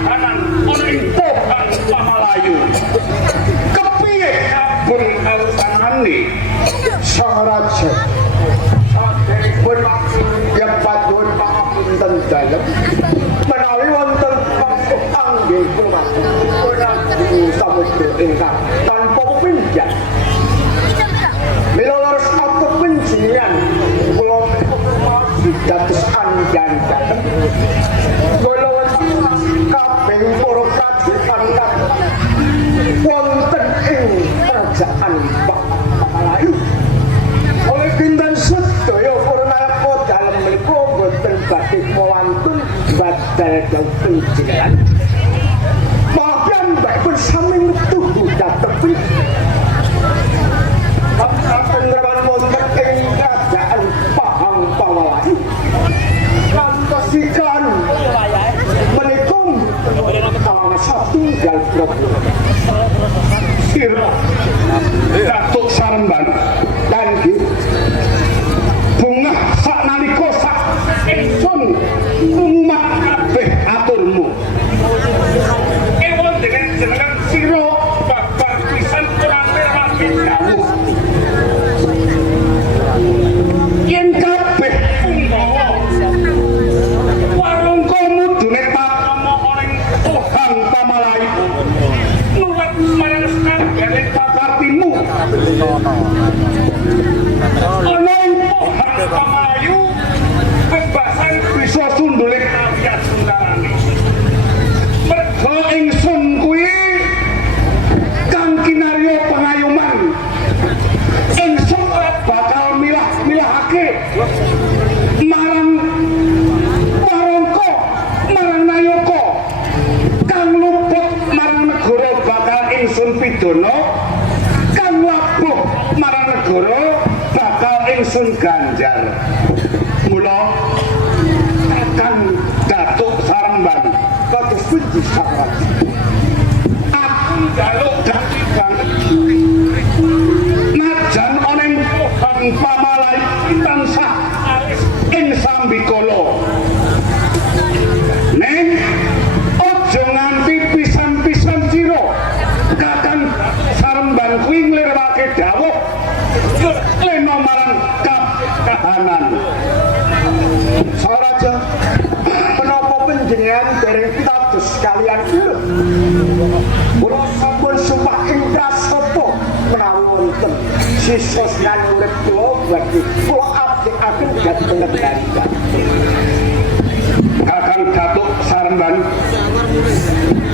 kahanan ana ing Pohang Pamalayu. Kepiye kabeh kausanane Sang Raja saderipun yang patuhun pangapunten dalem menawi wonten panggih kula ora samudra ingkang tanpa pepindhan mila leres atur panjenengan kula dados anjan dalem kula wonten kabeh para prajurit kang wonten ing kerajaan Pamalayu oleh pinten sedaya para nalika dalem menika boten badhe mawantun badal dawuh panjenengan mabian baikpun sami metuhu datepi panjenengan wonten ing kerajaan Pohang Pamalayu kantos iklan menika ana satunggal problem sira Datuk Saremban kangge bungah saknalika sak ingsun umumat kabeh aturmu ewon dengan jenengan sira babar pisan ora rapi dawuh yen kabeh punggawa warungka mudune patrama ing Pohang Pamalayu nurut marang sakabehane pakartimu ana ing Pohang Pamalayu bebasan bisa sundule kaliyan sundarane merga ingsun kuwi kang kinarya pengayoman ingsun ora bakal milah-milahake marang warangka marang nayaka kang luput marang negara bakal ingsun pidana kang labuh marang negara bakal ingsun ganjar mula akan Datuk Saremban kados puji sangat aku njaluk dadi banget najan ana ing Pohang Pamalayu tansah alis ing sambikala ning aja nganti pisan-pisan sira Kakang Saremban kuwi nglirwake dawuh lena marang kahanan Raja menapa panjenengan dereng pitados kalian kula kula sampun sumpah ing prasapa menawi wonten sisos lan urip kula badhe kula abdikaken dhateng pengendalian Kakang Datuk Saremban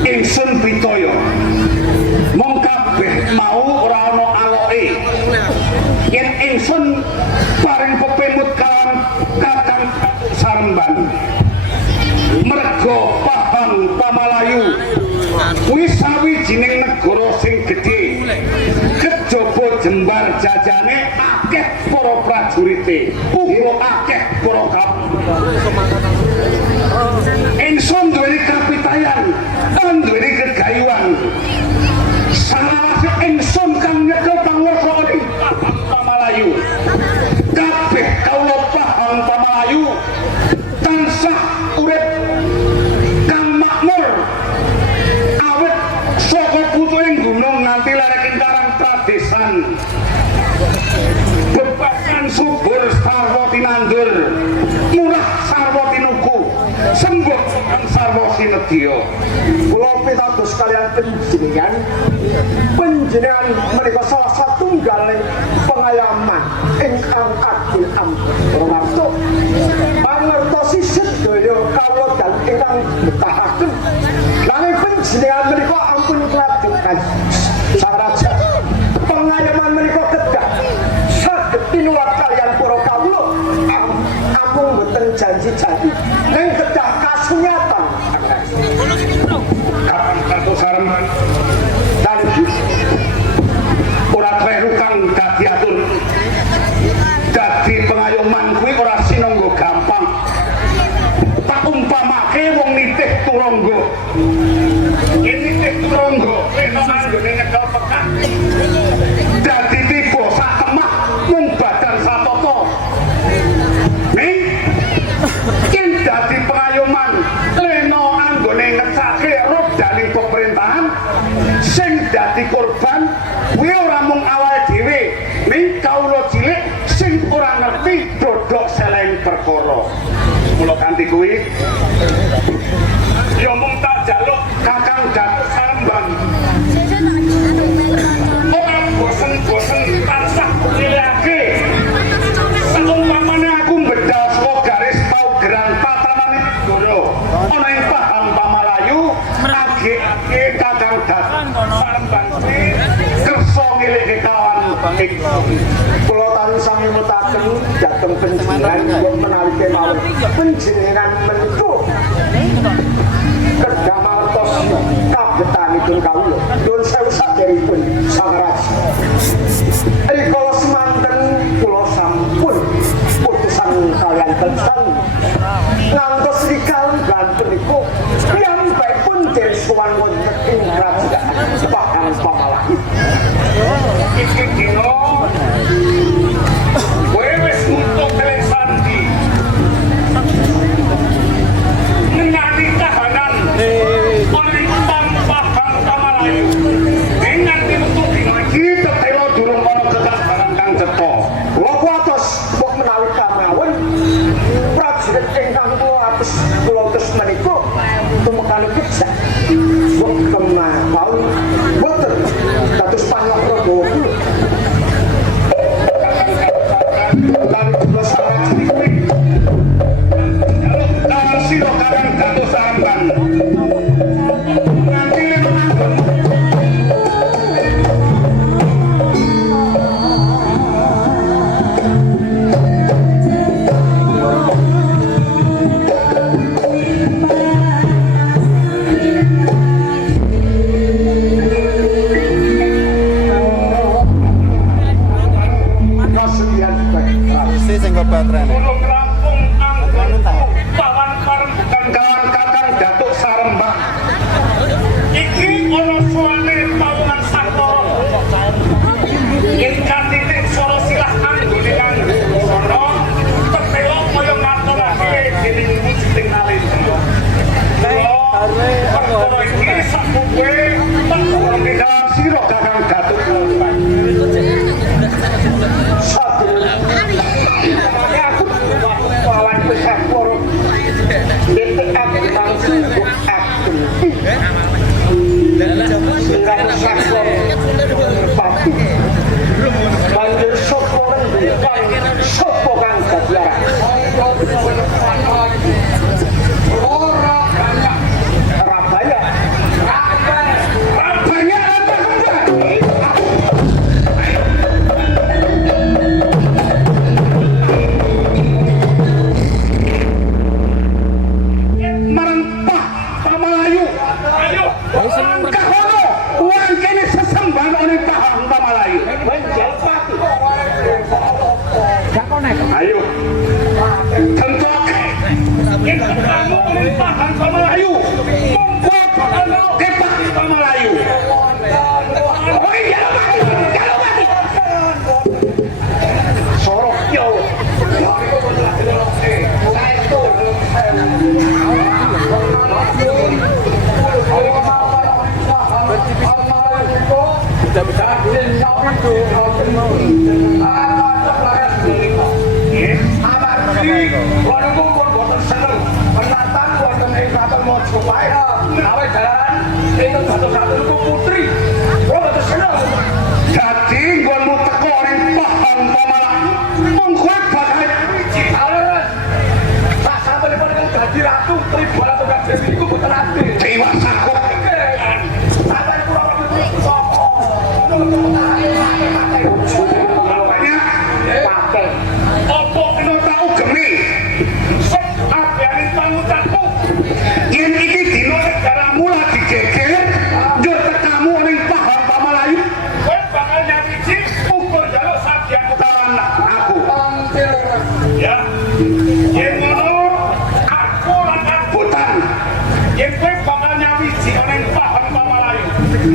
ingsun pitaya mong kabeh mau ora ana aloke yen ingsun paring pepemut kawan Kakang Saremban merga Pohang Pamalayu kuwi sawijining negara sing gedhe kejaba jembar jajane akeh para prajurite uga akeh para ingsun duweni kapitayan lan duweni gegayuhan salawase ingsun kang nyekel panguwasa ing Pohang Pamalayu kabeh kawula Pohang Pamalayu tansah urip kang makmur awit saka putuing gunung nganti lareking karang pradesan bebasan subur sarwa tinandur murah sarwa tinuku sembut sarwa sinedya kula pitados kalian panjenengan menika salah satunggaling pengayaman ingkang adil ampun pangertosi sedaya kawula dan ingkang betahaken nanging panjenengan menika ampun klajengan Sang Raja pengayaman menika kedah saged tinuwat kalian para kawula ampun boten janji-janji ning kedah kasunyatan Kakang Datuk Saremban ora kleru kang dadi atur dadi pengayoman kuwi ora sinangga gampang tak umpamake wong nitih turangga yen nitih turangga nek anggone nyekel pekat dadi tiba sak temah mung badan satata ning yen dadi pengayoman lena anggone ngecake dadi korban kuwi ora mung awake dhewe ning kawula cilik sing ora ngerti dodok selain perkara mula kanthi kuwi ya mung tak jaluk Kakang Datuk Sarembang ora bosen-bosen tansah nyilihake saumpamane aku bedal saka garis paugeran patanan negara ana ing paham Pamalayu age-age Kakang Datuk Sarembang kersa ngilihke kawan kula tansah nyemetaken dhateng panjenengan menawi kemawon panjenengan menika kedamartos kabetanipun kawula nyuwun sewu saderipun Sang Raja rikala semanten kula sampun putusan kalian tentang ngantos rikalenggan punika piyambakipun den sowan wonten ing kerajaan Pahang Pamalayu iki dina kowe wis nutuk telesandi menani tahanan oleh Pahang Pamalayu dengan nutuk dina iki tetelo durung ana kekabaran kang cetha kula kuatos mbok menawi kamawon prajurit ingkang kula atus menika tumekane kecak mbok kemawon boten dados panjang Prabowo kula lan kula sangat kuwi Dalam siro Kakang Datuk Sarembang nanti lemah kasudian baik sing batrane. Ulung rampung anggon pawan parembukan kawan Kakang Datuk Sarembang iki ana suwane pawungan sakara ingkang titik swara silah anggone kang sono tetelo kaya ngaturake dening wujuding nalendra perkara iki sakuwe tak ora dalam sira Kakang Datuk Sarembang Mane aku lawan besar poro. BPK langsung aku. Dengan sakor pati. Banjur sopo rendukan sopo kang kadiara. Ora banyak. Rabaya. Rabanya apa kembali? Merempah Pamalayu. Ayo, kahono, uang kene sesembahan oleh Pahang Pamalayu. Banjal pati. Ayo, tentok. Kita kamu oleh Pahang Pamalayu. Membuat ke Pahang Pamalayu. Oh iya, kalau mati. Sorok yo. Jadi nggonmu teko ning Pahang Pamalayu. Wong kowe bakal dewa sakok. Opo kena tau gemi? Sok abianin pangucapku. Yen iki dina negaramu lagi geger, njur tekamu ning Pahang Pamalayu. Kowe bakal nyawiji ukur jaluk sabyan utawan aku. Ya. Yen ngono aku lan abotan. Yen kowe bakal nyawiji ning Pahang Pamalayu.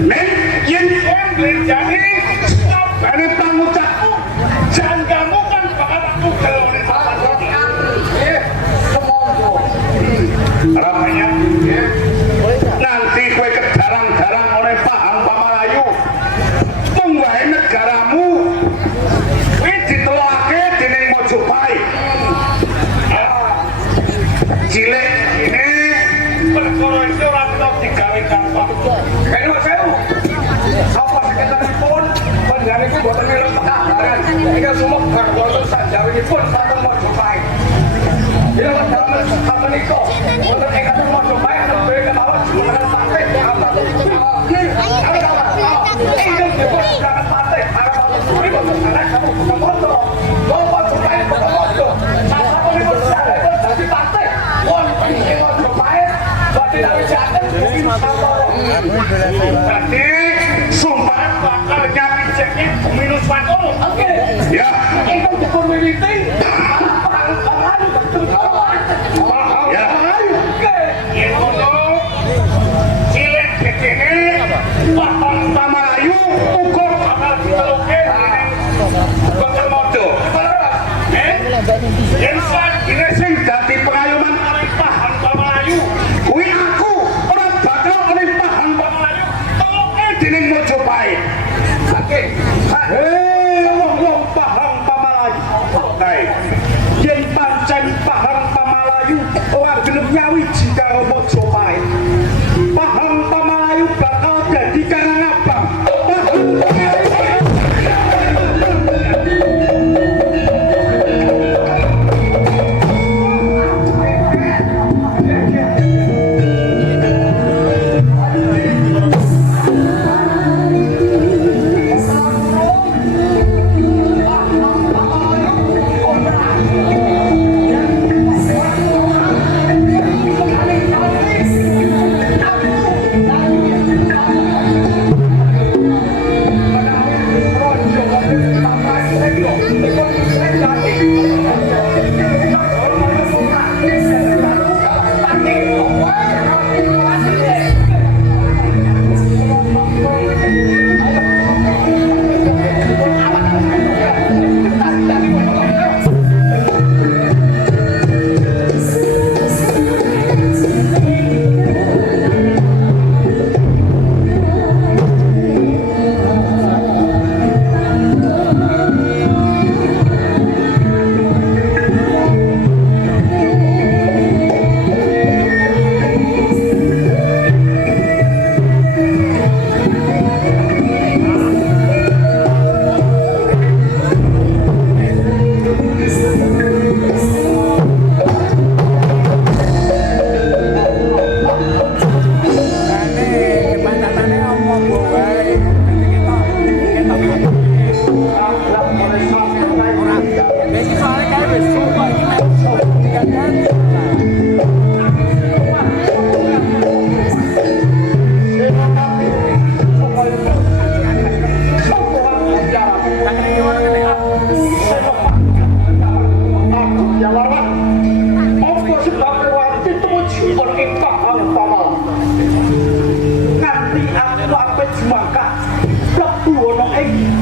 Nen yen jadi sabane pangucapku, janggamu kan bakal aku gelone papan roti. Ramanya nanti kue kedarang-darang oleh Pahang Pamalayu cilik ini perkara itu ora kena digawe gampang. Kene Mas Sewu. Apa sekitaripun panjenengan iku boten ngelem pekabaran. Iki sumuk garwa sanjawinipun sampun Mojopahit. Bila damel sapunika wonten ing kathah Mojopahit nembe kemawon jumeneng partai apa to? Ingkang dipun sangat partai arep suri boten ana kamu kemoto. Bapak Mojopahit kemoto. Sapunipun sampun dadi partai wonten ing Mojopahit badhe dawisaken Berarti sumpah bakal nyampe ceknya minus waktu. Oke. ya Ingkang dipun wiwiti perang ya Yen ngono cilik gedene bakal Pamalayu uga bakal diteluke bakal modo. Yen sak ini sing dadi pengayoman oleh paham Pamalayu kuwi aku ora bakal oleh paham Pamalayu teluke dening Mojopahit. Oke. Wong-wong paham Pamalayu. Kae. Yen pancen paham Pamalayu ora gelem nyawiji karo Mojopahit. Paham Pamalayu bakal dadi Karangabang.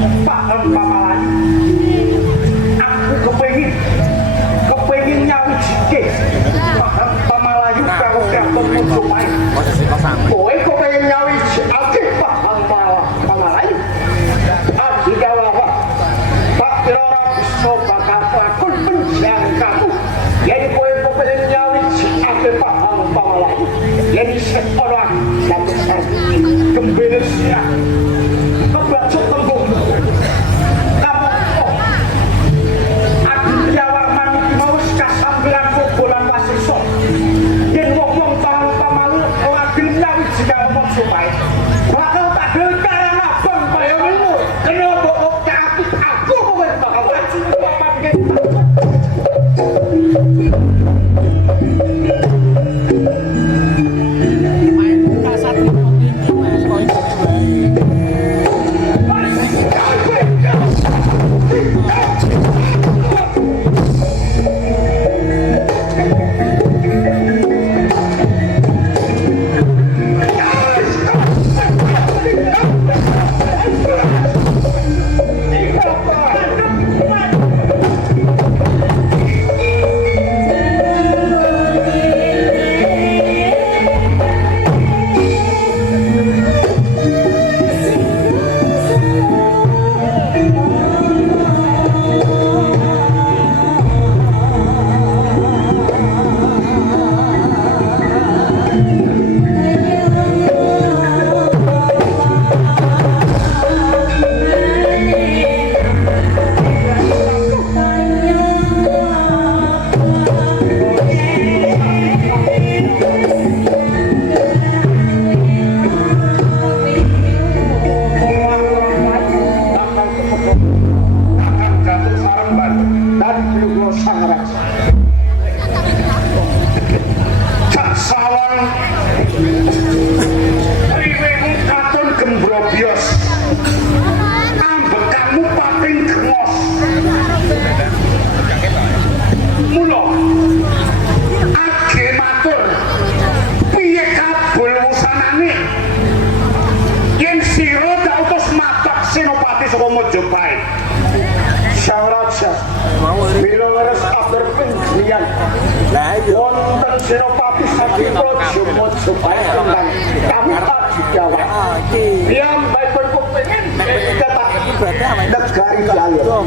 Paham Pamalayu. Kowe kok pengen nyawiji akeh paham Pamalayu. Abdi kawula Pak kira ora bisa bakal lakon penjang kamu. Yen kowe kok pengen nyawiji akeh paham Pamalayu. Yen isih ora satu sarti kembali sia. Kebacut tembung. Kamu kok Abdi Jawarman iki mau kasambilan bobolan wasisa. Yen wong-wong paham Pamalayu ora gelem nyawiji karo Mojopahit. Bakal tak gelem Karangabang kaya ngono. Kenapa kok aku kowe bakal wajib pakai riwemu katon gembrobyos ambekanmu pating gengos mula age matur piye kabul wusanane yen sira dak utus matak Senopati saka Majapahit Sang Raja bila leres kabar penggrian wonten Senopati saking Praja Majapahit ingkang kami Adhidawa piyambakipun kepengin negari Jaya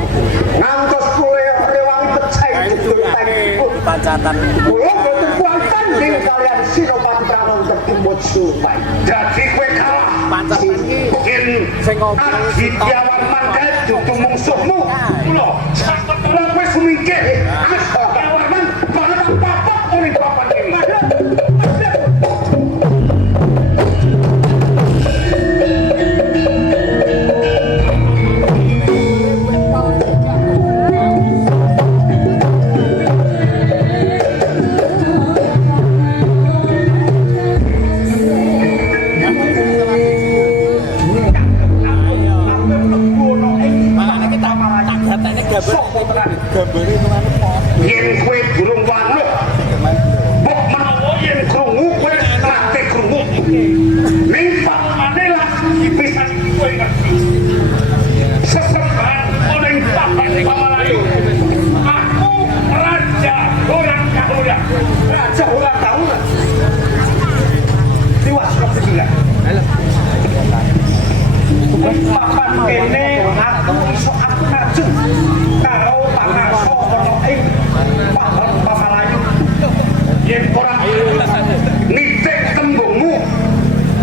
ngantos kule rewangi pecah jedul pancatan kula boten kuantan ing kalian Senopati Prananta Majapahit dadi kowe kalah pancatan iki yen sing ngobrol Adityawarman kae dudu mungsuhmu kula ora kowe sumingkir Adityawarman banget papak ning papan iki gambare tenan yen kowe durung wanuk mbok menawa yen krungu kowe nate krungu ning pakane langsung dipisan kowe ngerti sesembahan oleh papan Pamalayu aku raja orang kahula Raja ulang tahun tiwas kepikiran papan kene aku iso aku ngajeng karo pangarso ana ing papan Pamalayu yen ora nitik tembungmu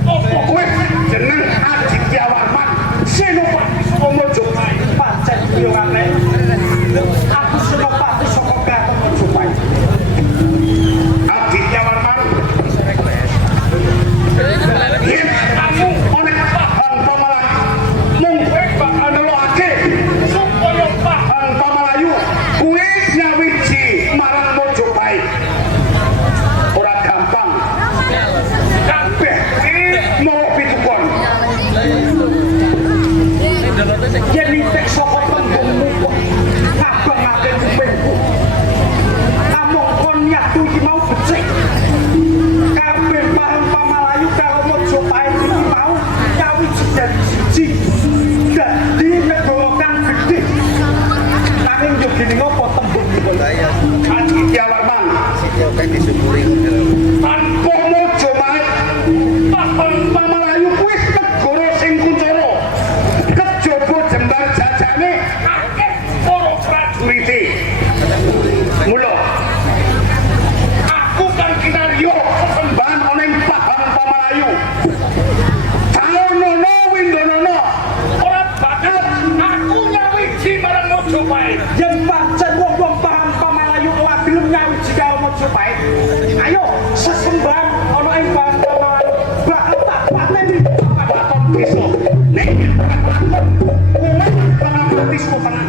opo kowe jeneng Adityawarman Senopati saka Majapahit pancen yo aneh aku Senopati saka Kraton Majapahit Adityawarman yen kamu oleh paham Pamalayu mung kowe bakal nelokake supaya paham Pamalayu kuwi nyawiji marang Majapahit ora gampang kabeh iki mau pitukon yen nitik saka tembungmu kok ngabangake kupingku namung kon nyatu iki mau becik kabeh paham Pamalayu karo Majapahit iki mau nyawiji dadi siji dadi negara kang gedhe nanging yo gene ngopo tembungmu Adityawarman tanpa Majapahit paham Pamalayu kuwi negara sing kuncoro kejaba jembar jajane akeh para prajurite mula aku kan kinaryo sesembahan ana ing paham Pamalayu Calonono Windonono ora bakal aku nyawiji marang Majapahit yen pancen wong-wong paham Pamalayu ora gelem nyawiji karo Majapahit ayo sesembahan ana ing paham Pamalayu bakal tak pateni Baton bisa nek pengamati suasana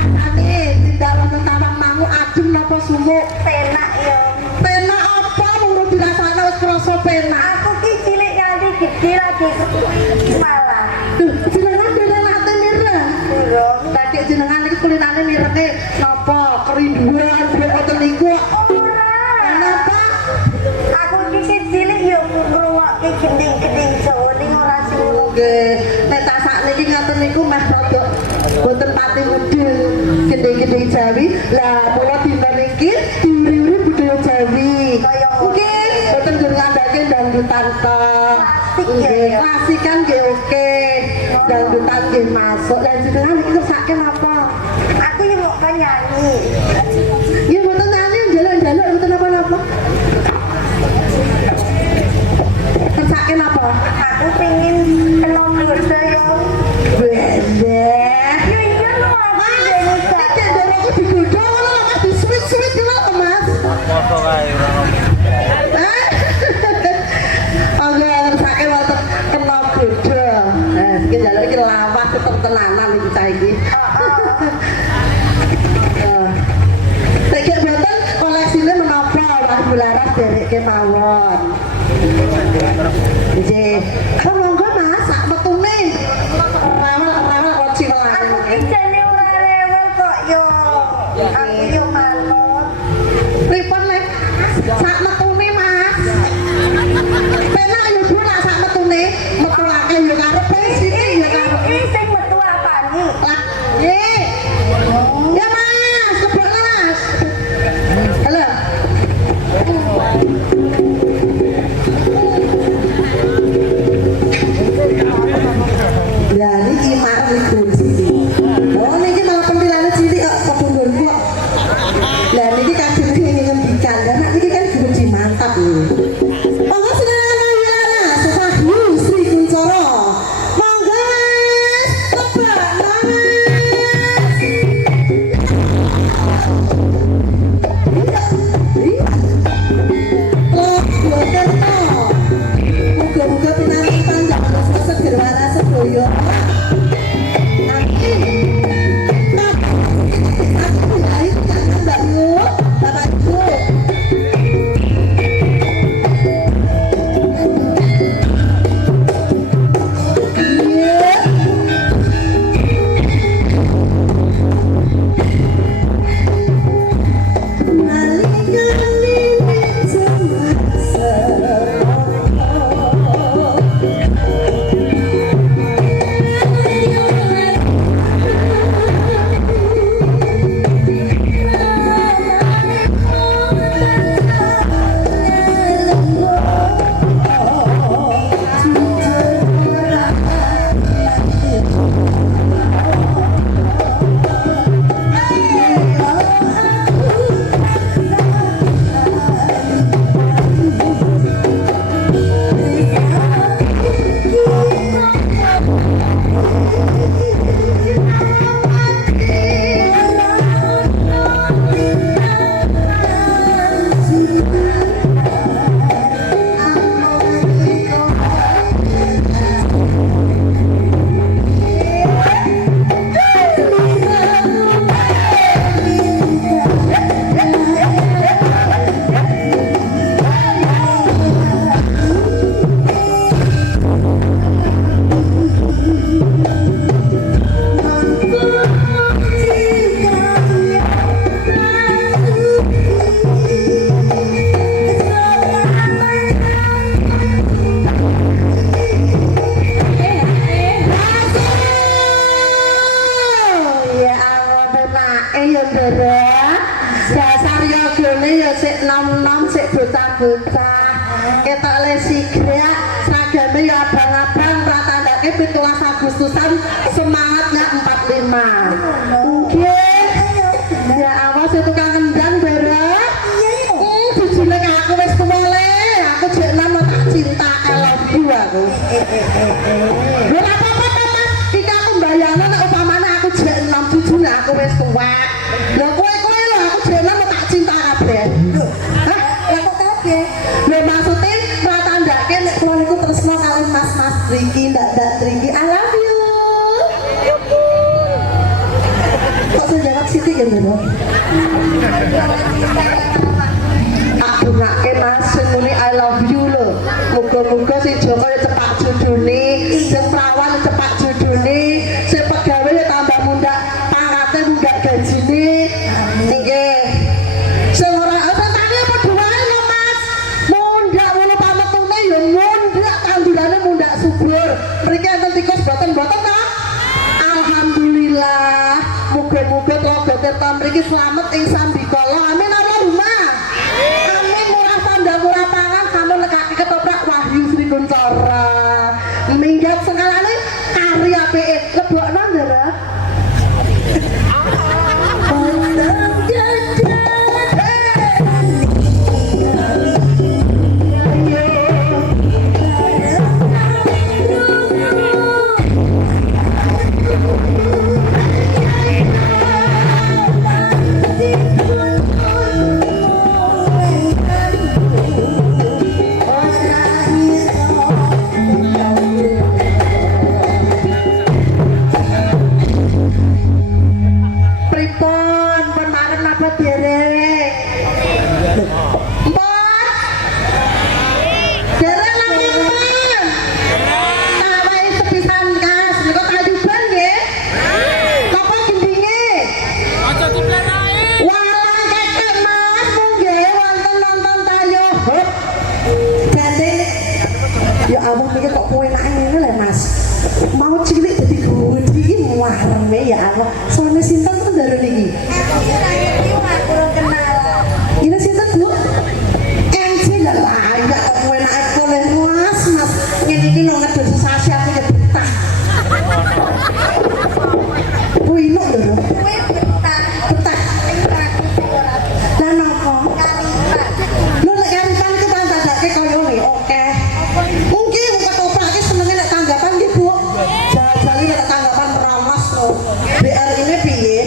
rasane tindak wonten tawang mangu adem napa sumuk? Penak yo. Penak apa mung dirasakno wis krasa penak. Aku ki cilik nganti gede lagi malah. Duh, jenengan dene nate mireng. Durung. Tadi jenengan iki kulinane mirenge napa kerinduan boten niku. Ora. Kenapa? Aku ki cilik yo ngrungokke gending-gending Jawa ning ora sing Nggih, nek tak sakniki ngaten niku meh rada boten pati mudhun gending-gending Jawi. Lah mula dina niki diuri-uri budaya Jawi. Nggih, boten ngandhake dangdutan tok. Nggih, klasikan nggih oke. Dangdutan nggih masuk. Lah jenengan iki kersake napa? Aku yo mau nyanyi. Ya boten nyanyi njaluk-njaluk boten napa-napa. Kersake napa? Aku pengen kena budaya. Bendeh. Yo iya lho aku dene sak. Cek dorongku digodhong ngono lho Mas, disuwit-suwit ki lho Mas. Foto kae ora ngomong. Oke, sake wonten kena godhong. Iki njaluk iki lawas tenanan iki cah iki. Nek gek boten koleksine menapa Mas Bularas dereke mawon. Nggih. Monggo Mas, sak metune. Rawal-rawal oci Aku welane. ki jane ora rewel kok yo. Aku yo manut. Pripun Lek? Sak metune Mas. Penak yo Bu nak sak metune, metuake yo karepe siki yo karepe. Iki sing metu apane? Lah, nggih. Ya Mas, kebok Mas. Halo. Ya niki mak niku sini. Oh niki malah pentilane cilik kok kebunggur kok. Lah niki kadung ngene ngendikan, lah nek niki kan guruji mantap lho. Monggo sedherek Maulana, Sefahyu Sri Kuncoro. Monggo Mas, tebak Mas. Oh, boten to. Muga-muga pinangan panjang terus seger waras sedoyo. Amin. Aku baik kan Mbak Yu, Bapak Yu. Iya. Ya Allah penake ya Ndara. Dasar yogane ya sik nom-nom sik bocah-bocah. Ketok le sigrek, seragame ya abang-abang pratandake 17 Agustusan semangatnya 45. Nggih. Ya awas ya tukang kendang Ndara. Bujine aku wis tuwa le. Aku jek nom tak cinta I love you aku. Lha apa-apa to Mas? Iki aku mbayangno nek upamane aku jek enom bujune aku wis tuwek. Lha kowe lho aku jek enom tak cinta kabeh. Hah? Lah kok kabeh? Lha maksude pratandake nek kula niku tresno kali Mas-mas Triki, ndak-ndak Triki. I love you. Kok senjata sithik ya Ndoro. Aku ngake Mas sing muni I love you lho. Muga-muga sing Joko ya cepak judune, sing perawan ya cepak judune, sing pegawe ya tambah mundak pangkate mundak gajine. Nggih. Sing ora tani apa duwae lho Mas. Mundak ngono pametune ya mundak tandurane mundak subur. Mriki enten tikus boten-boten to? Alhamdulillah. Muga-muga tlaga tirta mriki slamet ing sambikala. Amin Allahumma. Amin murah tanda murah pangan kamu nekake ketoprak Wahyu Sri Kuncoro. Minggat sengalane kari apike lebokno Ndara. Pripun pun maren napa derek? Mpun. Derek lagi mpun. Tawahi sepisan kas, niku tayuban nggih. Napa gendinge? Aja diplerai. Walang kekek Mas, munggih wonten nonton tayuh. Gandeng. Ya Allah niki kok kuwenake ngene lho Mas. Mau cilik dadi gede iki warme ya Allah. Soalnya sinten to ndaro niki? Ini sinten Bu? Enci lah ya kok kuwenake koleh Mas. Ngene iki nang ngedul sesasi aku ya betah. Kuwi lho. Betah. Lah napa? Lho nek karipan iki tak dadake kaya ngene oke. Mungkin buka toprak iki senenge nek tanggapan nggih Bu. Jajali nek tanggapan merawas lho. BR ini piye?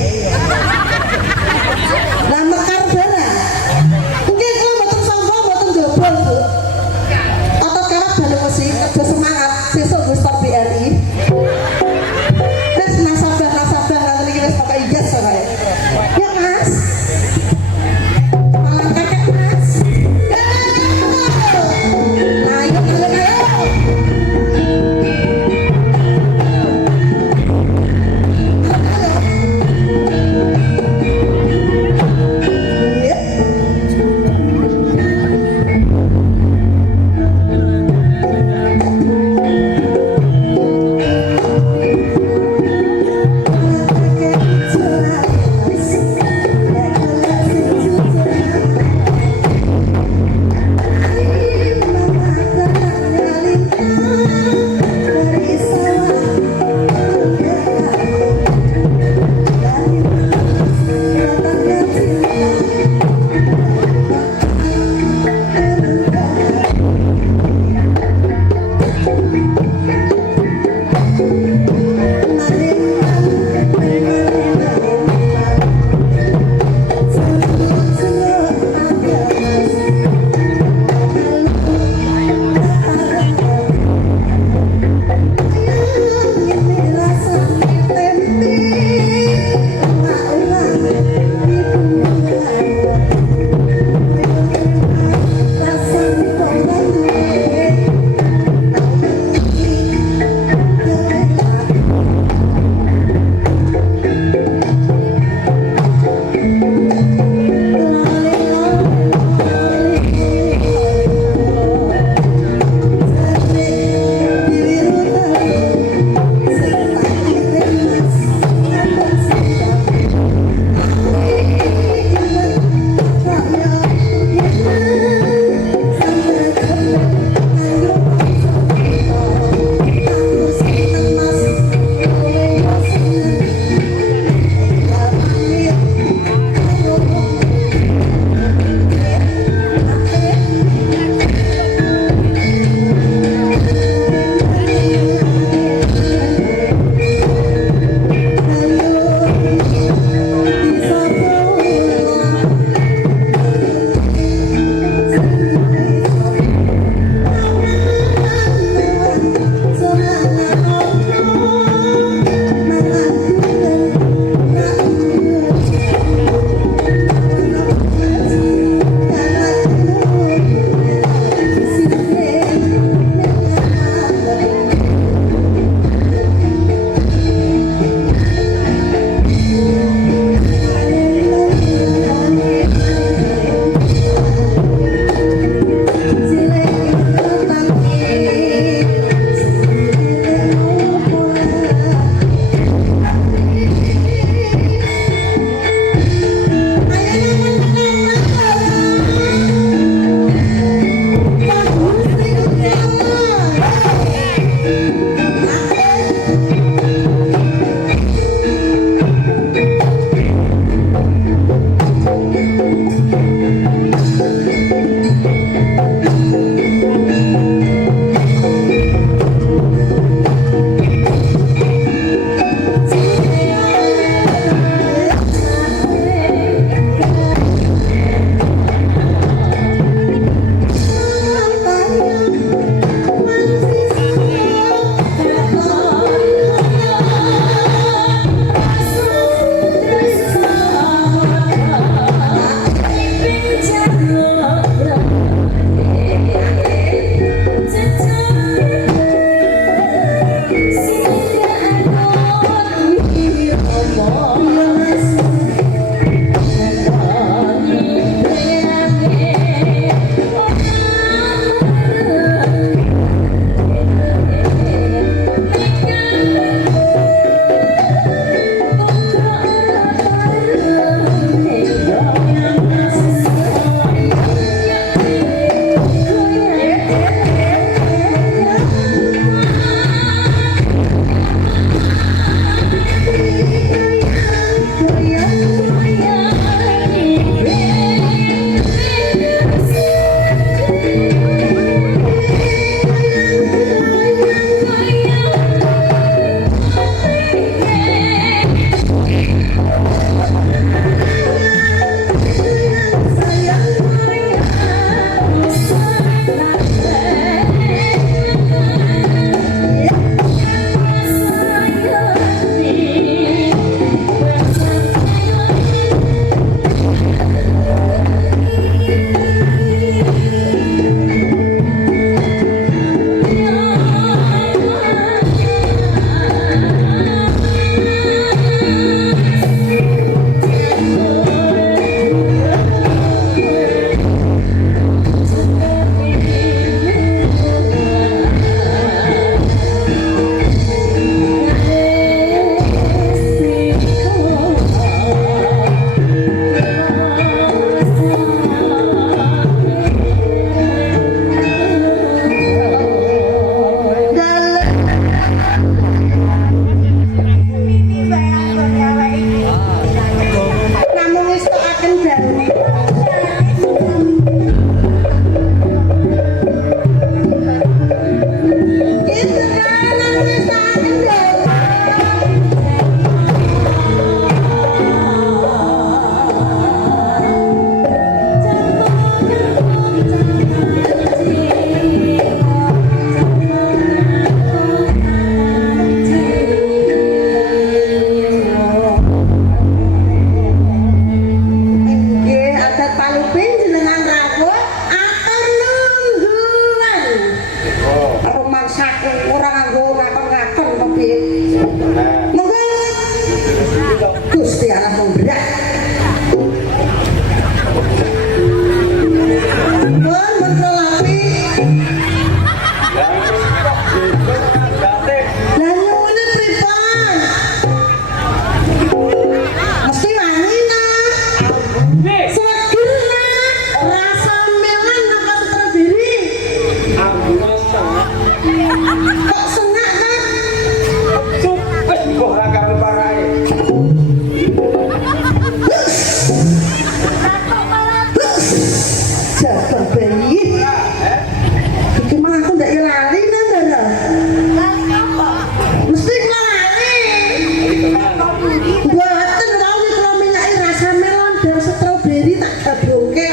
Gandum stroberi tak gabungke.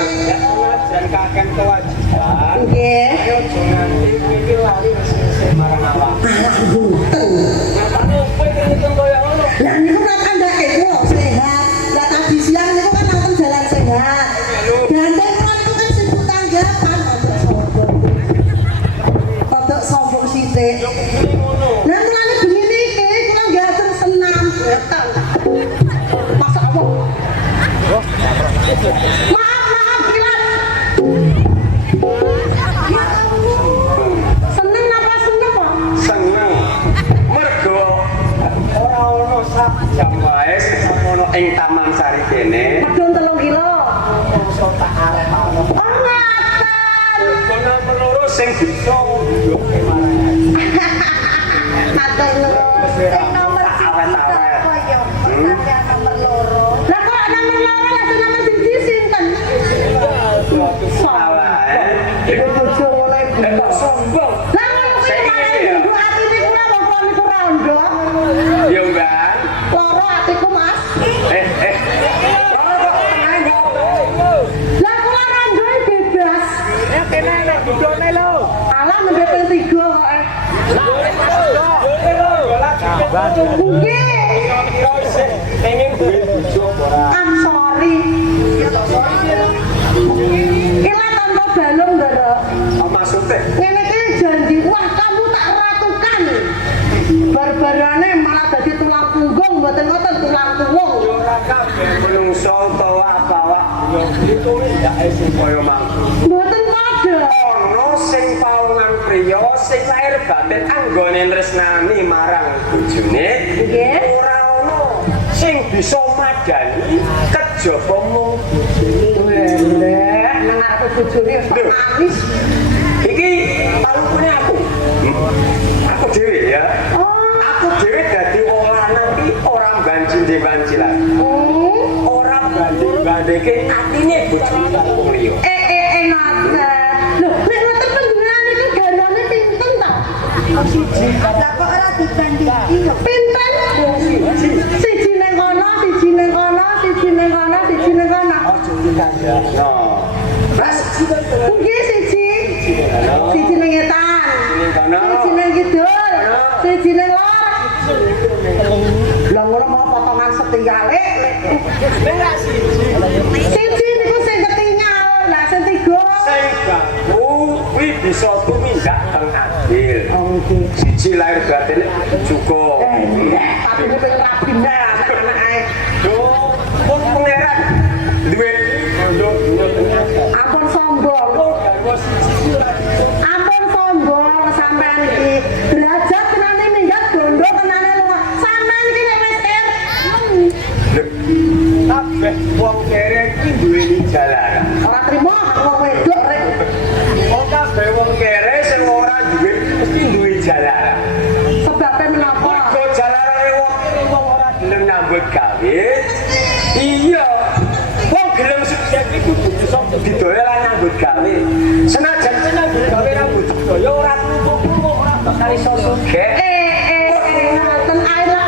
Jan kakek kewajiban. Nggih. Ayo aja nganti iki lali sing marang awak. Alah mboten. Matane kowe ngitung koyo ngono. Lah niku kan kandhake kula sehat. Lah tadi siang niku kan nonton jalan sehat. Gandeng kan niku kan sibuk tanggapan kodok sombong sithik. Lah mulane bengi niki kula nggih senam betul. Masa apa? Maaf kilat. Seneng napa seneng kok? Seneng. Mergo ora ono sak jam wae sing ono ing Taman Sari kene. Padahal 3 kilo. Mongso tak arep-arep. Oh ngaten. Kono menurut sing bisa nduduke marang. Matur nuwun. Sing nomor koyo pertanyaan nomor loro. Lah kok nomor loro lah sing nomor 1 sinten? Salah. Iku bojo oleh Kok sombong. Lah ngono kuwi malah nduk atine kula wong kula niku rondo. Yo, Mbak. Loro atiku, Mas. Lah kula rondo bebas. Kene nek budone lho. Alah nembe ping 3 kok. Nggih. Pengen duwe bojo ora? I'm sorry. Ila tanpa balung, Ndara. Maksude Ngene iki janji, wah kamu tak ratukan. Barbarane malah dadi tulang punggung, mboten ngoten tulang tuwung. ora kabeh menungso utawa apa-apa yo itu ndak sing kaya mangko. Mboten padha. Ono sing paungan priya sing lair batin anggone tresnani marang bojone. Nggih. Ora ono sing bisa madani kejaba mung bojone. Nang aku bojone kok manis. Iki palune aku. Aku dhewe ya. Aku dhewe dadi wong lanang iki ora banci-bancilan. Ora banding-bandingke atine bojone karo wong liya. Ngoten. Lho, nek ngoten panjenengan niku garwane pinten ta? Lah kok ora dibandingki yo. Pinten? Siji ning kono, siji ning kono, siji ning kono, siji ning kono. Aja dikandakno. Mas, Nggih siji. Siji ning etan. ning kono. Siji ning kidul. Siji ning lor. Lah ngono mau potongan setiale. Siji niku sing ketinggal. Lah sing 3. Sing baku kuwi bisa tumindak kang adil. nggih. Siji lair batin cukup. Tapi ini pengen rapi dah anak-anak ae. Duh, pun pangeran duwe nduk ternyata. Ampun sombong. Ampun sombong sampean iki. Derajat tenane minggat bondo tenane lunga. Sampean iki nek wis Kabeh wong kere iki duweni jalaran. ora trimo wong wedok rek. Wong kabeh wong kere sing ora duwe mesti duwe jalaran. Sebabe menapa? Mergo jalarane wong kere wong ora gelem nyambut gawe. Iya. Wong gelem sukses iku kudu bisa didoyan nyambut gawe. Senajan nyambut gawe rambut daya ora tumpuk ora bakal iso sugih. Ngoten ae lah.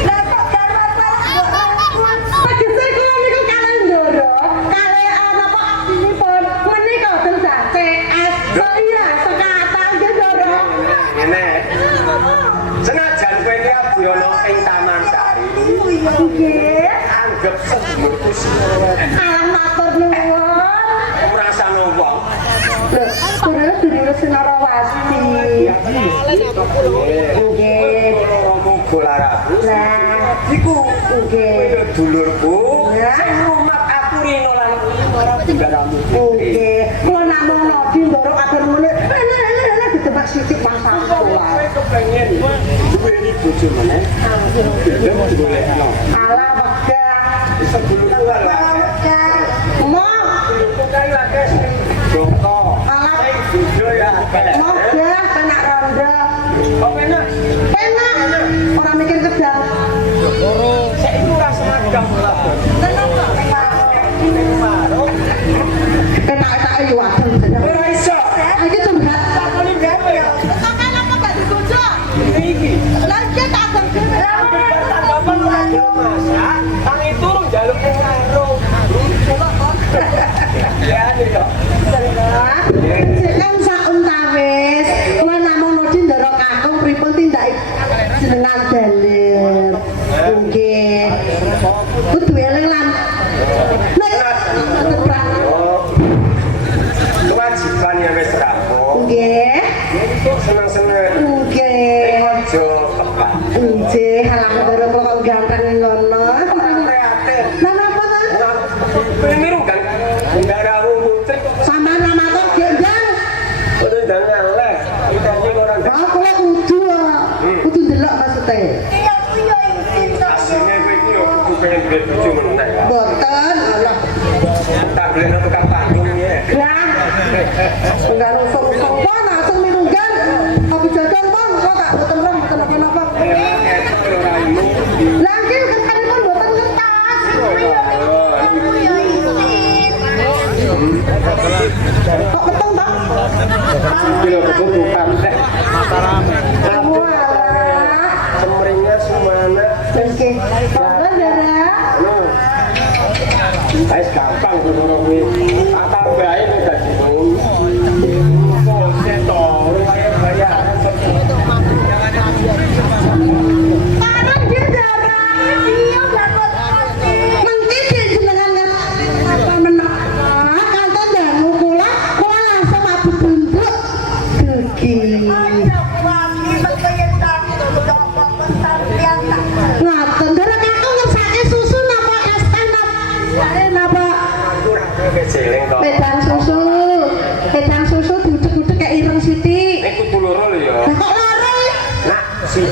Lah kok garwan malah Tegese kula niku kalih ndoro, kalih napa aktinipun menika den CS. Oh iya, sekata nggih ndoro. Ngene. Senajan kowe iki abdi ana ing Taman Sari. Nggih. Anggap sedulurku sing Alang matur nuwun. ora sano wong. Lho, kula dene Senarawati. Nggih. Muga laraku. Lah, Iku nggih. dulurku Ya. sing rumat aku rino lan ora tinggalamu. Nggih. Kula namung nodi ndoro kadur mulih. Ditebak sithik masalah kula. Kowe kepengen duweni bojo meneh. Gelem golekno. Alah wegah. Sedulurku lagi. Mong, Sedulurku kae lagi sing joko. alah Sing bojo ya akeh. mogah penak rondo. Kok enak? Enak. Ora mikir kedang. Sik iku ora semagam lah. Enak-enak yo wadon jeneng. Ora iso. Iki curhat. Takoni gawe ya. sampean apa gak dibojo? Iki. Lah iki tak ada dhewe. Tanggapan ora masak, kang itu Kudu eling lan. Nek tetep. Kewajiban ya wis rampung. Nggih. Seneng-seneng. Nggih. Ojo tepat. Nggih, halang karo kok gampang ngono. Kreatif. Lah napa ta? Pemiru kan. Ndaramu mutrik. Sampeyan nama kok gendang. Udah jangan les. Kita ini orang Oh, kula kudu ndelok maksudnya. Iya iya izin to. aslinya gue ini aku pengen beli baju meneng ya. Boten, Allah. Tak beli nang tukang Bandung ya. Lah. Enggak rusung-rusung pon langsung minunggan. Apa jadong pon kok tak boten rom boten apa-apa. Lah iki kan pun boten ngetas. Iya izin. Kok keteng ta? Kilo kebutuhan deh. Walah. Semringnya semuanya. Oke. Boten Dara. Guys gampang tuh dorong gue. Apa baik nih tadi tuh. Parang dia Dara. Iya dapat pasti. Mengki jenengan apa menah. Kanton dangu kula langsung mabuk bunduk. Dugi. Ngaten Dara aku ngersake susu napa es teh napa Keceleng toh. Wedang susu duduk-duduk kayak ireng sithik. Ini kudu loro lho ya. Lah kok lari? Nah, si